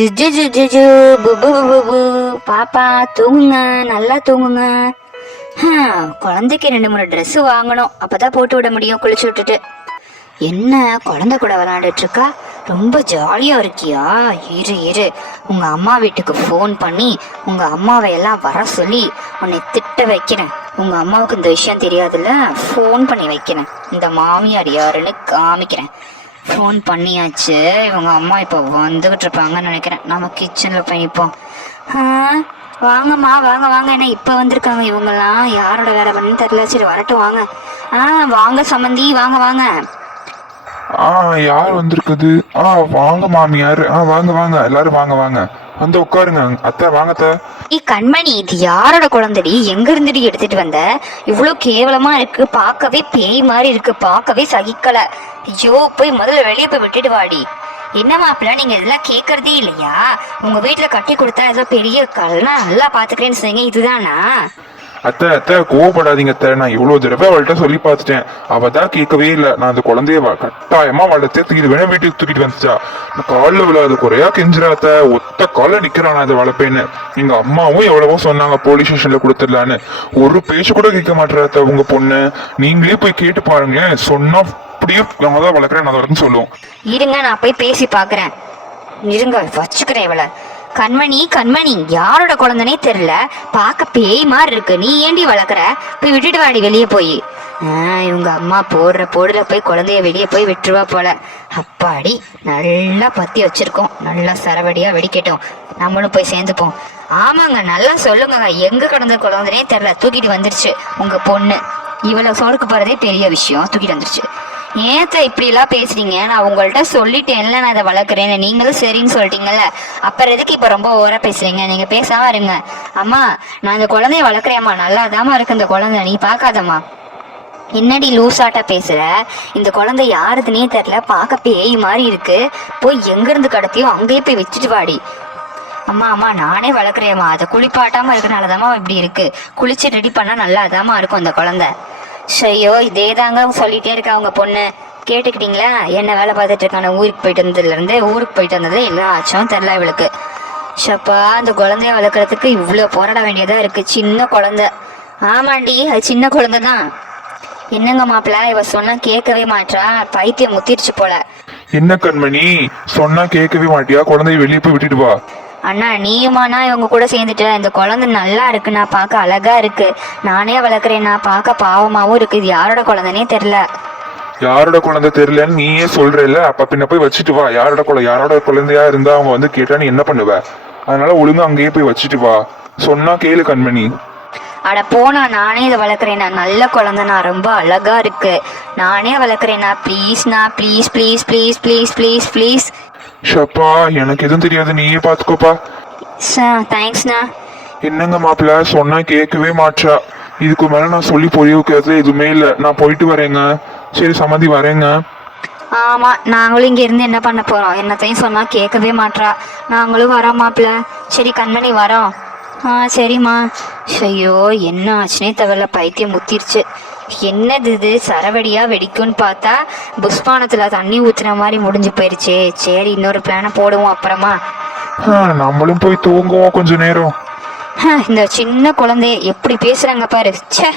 ஜுஜு ஜுஜு புபு புபு பாப்பா தூங்குங்க, நல்லா தூங்குங்க. குழந்தைக்கு 2-3 ட்ரெஸ் வாங்கணும், அப்பதான் போட்டு விட முடியும் குளிச்சு விட்டுட்டு. என்ன குழந்தை கூட விளையாண்டுட்டு இருக்கா? ரொம்ப ஜாலியா இருக்கியா? இரு இரு, உங்க அம்மா வீட்டுக்கு ஃபோன் பண்ணி உங்க அம்மாவை எல்லாம் வர சொல்லி உன்னை திட்ட வைக்கிறேன். உங்க அம்மாவுக்கு இந்த விஷயம் தெரியாதுல்ல, ஃபோன் பண்ணி வைக்கிறேன். இந்த மாமியார் யாருன்னு காமிக்கிறேன். ஃபோன் பண்ணியாச்சு. இவங்க அம்மா இப்போ வந்துகிட்டு இருப்பாங்கன்னு நினைக்கிறேன். நம்ம கிச்சன்ல போய் நிற்போம். வாங்கம்மா, வாங்க வாங்க. என்ன இப்போ வந்திருக்காங்க இவங்கெல்லாம்? யாரோட வேலை பண்ணு தெரியல. சரி வரட்டும், வாங்க. வாங்க சம்மந்தி, வாங்க வாங்க. யார் வந்திருக்குது? வாங்க மாமியார். வாங்க வாங்க எல்லாரும், வாங்க வாங்க வந்து உட்காருங்க. அத்தை வாங்க அத்தை. கண்மணி, இது யாரோட குழந்தைடி? எங்க இருந்துடி எடுத்துட்டு வந்த? இவ்வளவு கேவலமா இருக்கு, பார்க்கவே பேய் மாதிரி இருக்கு, பார்க்கவே சகிக்கல. ஐயோ, போய் முதல்ல வெளியே போய் விட்டுட்டு வாடி. என்ன மாப்பிள்ள, நீங்க இதெல்லாம் கேட்கறதே இல்லையா? உங்க வீட்டுல கட்டி கொடுத்தா ஏதோ பெரிய கல்னா நல்லா பாத்துக்கிறேன்னு சொன்னீங்க, இதுதானா? அத்தை அத்தை கோவப்படாதீங்க அத்தை. நான் இவ்வளவு தடவை அவள்கிட்ட சொல்லி பார்த்துட்டேன், அவ தான் கேட்கவே இல்லை. நான் அந்த குழந்தைய கட்டாயமா வளர்த்தே தூக்கிட்டு வேணா வீட்டுக்கு தூக்கிட்டு வந்துச்சா. காலில் விழாது குறையா கெஞ்சிராத்த, ஒத்த கால நிக்கிறான் அதை வளர்ப்பேன்னு. எங்க அம்மாவும் எவ்வளவோ சொன்னாங்க போலீஸ் ஸ்டேஷன்ல கொடுத்துடலான்னு. ஒரு பேச்சு கூட கேட்க மாட்டேறாத்த உங்க பொண்ணு. நீங்களே போய் கேட்டு பாருங்க, சொன்னா அப்படியே நான் தான் வளர்க்குறேன் நான் வரைக்கும் சொல்லுவோம். இருங்க, நான் போய் பேசி பாக்குறேன். இருங்க, வச்சுக்கிறேன் இவளை. கண்மணி கண்மணி, யாரோட குழந்தைனே தெரியல, பார்க்க பேய் மாதிரி இருக்கு, நீ ஏண்டி வளர்க்குற? போய் விட்டுட்டு வாடி வெளியே போய். இவங்க அம்மா போடுற போடுல போய் குழந்தைய வெளியே போய் விட்டுருவா போல. அப்பாடி, நல்லா பத்தி வச்சிருக்கோம், நல்லா சரவடியா வெடிக்கட்டும், நம்மளும் போய் சேர்ந்துப்போம். ஆமாங்க, நல்லா சொல்லுங்க, எங்க கிடந்த குழந்தைனே தெரியல, தூக்கிட்டு வந்துருச்சு உங்க பொண்ணு. இவ்வளவு சோறுக்கு போறதே பெரிய விஷயம், தூக்கிட்டு வந்துருச்சு. ஏத்த இப்படி எல்லாம் பேசுறீங்க? நான் உங்கள்கிட்ட சொல்லிட்டேன்ல நான் அதை வளர்க்குறேன்னு, நீங்களும் சரின்னு சொல்லிட்டீங்கல்ல, அப்புறம் எதுக்கு இப்ப ரொம்ப ஓவரா பேசுறீங்க? நீங்க பேசாம இருங்க. அம்மா, நான் இந்த குழந்தைய வளர்க்குறேம்மா, நல்லாதாம்மா இருக்கு இந்த குழந்தை, நீ பார்க்காதம்மா. என்னடி லூசாட்டா பேசுற? இந்த குழந்தை யாருதுன்னே தெரியல, பார்க்க பேய் மாதிரி இருக்கு, போய் எங்க இருந்து கடத்தியோ அங்கேயே போய் வச்சுட்டு வாடி. அம்மா அம்மா, நானே வளர்க்குறேம்மா, அதை குளிப்பாட்டாம இருக்கனாலதாம்மா இப்படி இருக்கு, குளிச்சு ரெடி பண்ணா நல்லாதாம்மா இருக்கும் அந்த குழந்தை. ஐயோ, இதே தாங்க சொல்லிட்டே இருக்கா உங்க பொண்ணு. கேட்டுக்கிட்டீங்களா என்ன வேலை பார்த்துட்டு இருக்கான? ஊருக்கு போயிட்டு வந்ததுல இருந்து, ஊருக்கு போயிட்டு வந்தது என்ன ஆச்சும் தெரியல இவளுக்கு. ஷப்பா, அந்த குழந்தைய வளர்க்கறதுக்கு இவ்வளவு போராட வேண்டியதா இருக்கு. சின்ன குழந்தை. ஆமாண்டி, அது சின்ன குழந்தை தான். என்னங்க மாப்பிள்ள, இவ சொன்னா கேட்கவே மாட்டா, பைத்தியம் முத்திருச்சு போல. என்ன கண்மணி, சொன்னா கேட்கவே மாட்டியா? குழந்தைய வெளியே போய் விட்டுட்டு வா. அண்ணா, நீயுமாண்ணா இவங்க கூட சேர்ந்துட்டு? இந்த குழந்தை நல்லா இருக்குண்ணா, பார்க்க அழகா இருக்கு, நானே வளர்க்குறேன்னா, பார்க்க பாவமாவும் இருக்கு, இது யாரோட குழந்தைனே தெரியல. யாரோட குழந்தை தெரியலன்னு நீயே சொல்றல, அப்ப பின்ன போய் வச்சுட்டு வா. யாரோட குழந்தையா இருந்தா அவங்க வந்து கேட்டா நீ என்ன பண்ணுவ? அதனால ஒழுங்கா அங்கேயே போய் வச்சுட்டு வா, சொன்னா கேளு கண்மணி. அட போனா, நானே இதை வளர்க்குறேண்ணா, நல்ல குழந்தைண்ணா, ரொம்ப அழகா இருக்கு, நானே வளர்க்குறேண்ணா, ப்ளீஸ்ண்ணா, please please please please please please. ஷப்பா, எனக்கு எதுவும் தெரியாது, நீயே பாத்துக்கோப்பா. தேங்க்ஸ்ண்ணா. என்னங்க மாப்பிள்ள, சொன்னா கேட்கவே மாட்டா. இதுக்கு மேல நான் சொல்லி புரிய வைக்கிறது எதுவுமே இல்லை. நான் போயிட்டு வரேங்க. சரி சம்மந்தி, வரேங்க. ஆமா, நாங்களும் இங்க இருந்து என்ன பண்ண போறோம்? என்னத்தையும் சொன்னா கேட்கவே மாட்டா. நாங்களும் வரோம் மாப்பிள்ள. சரி கண்மணி, வரோம். சரிம்மா. ஐயோ, என்ன ஆச்சுனே தவிர, பைத்தியம் முத்திருச்சு. என்னது இது, சரவடியா வெடிக்கும்னு பார்த்தா புஷ்பானத்துல தண்ணி ஊத்துன மாதிரி முடிஞ்சு போயிருச்சே. சரி, இன்னொரு பிளான போடுவோம் அப்புறமா. நம்மளும் போய் தூங்குவோம் கொஞ்ச நேரம். இந்த சின்ன குழந்தைய எப்படி பேசுறாங்க பாரு. ச்சே.